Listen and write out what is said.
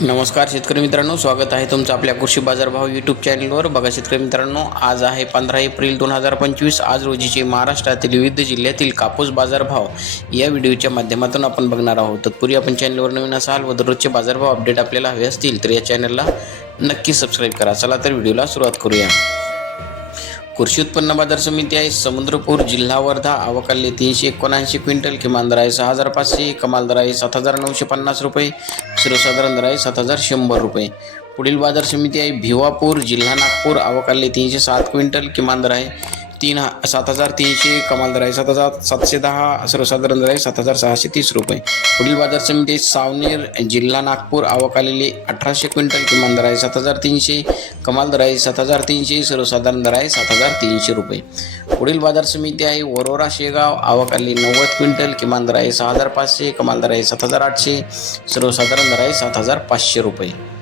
नमस्कार शेतकरी मित्रांनो स्वागत आहे तुमचं आपल्या कृषी बाजारभाव यूट्यूब चॅनलवर बघा शेतकरी मित्रांनो आज आहे पंधरा एप्रिल दोन हजार पंचवीस. आज रोजीचे महाराष्ट्रातील विविध जिल्ह्यातील कापूस बाजारभाव या व्हिडिओच्या माध्यमातून आपण बघणार आहोत. तत्पूर्वी आपण चॅनलवर नवीन असाल व दररोजचे बाजारभाव अपडेट आपल्याला हवे असतील तर या चॅनलला नक्की सबस्क्राईब करा. चला तर व्हिडिओला सुरुवात करूया. कृषी उत्पन्न बाजार समिती आहे. समुद्रपूर जिल्हा वर्धा आवकाले तीनशे एकोणऐंशी क्विंटल किमान दर आहे सहा हजार पाचशे कमाल दर आहे सात हजार नऊशे पन्नास रुपये सर्वसाधारण दर आहे सात हजार शंभर रुपये. पुढील बाजार समिती आहे. भिवापूर जिल्हा नागपूर आवकाले तीनशे सात क्विंटल किमान दर आहे. तीन हा सात हजार तीनशे कमाल दर आहे. सात हजार सातशे दहा सर्वसाधारण दर आहे. सात हजार सहाशे तीस रुपये. पुढील बाजार समिती सावनेर जिल्हा नागपूर. आवक आलेली अठराशे क्विंटल किमान दर आहे. सात हजार तीनशे कमाल दर आहे. सात हजार तीनशे सर्वसाधारण दर आहे. सात हजार तीनशे रुपये. पुढील बाजार समिती आहे वरोरा शेगाव. आवक आलेली नव्वद क्विंटल किमान दर आहे. सहा हजार पाचशे कमाल दर आहे. सात हजार आठशे सर्वसाधारण दर आहे. सात हजार पाचशे रुपये.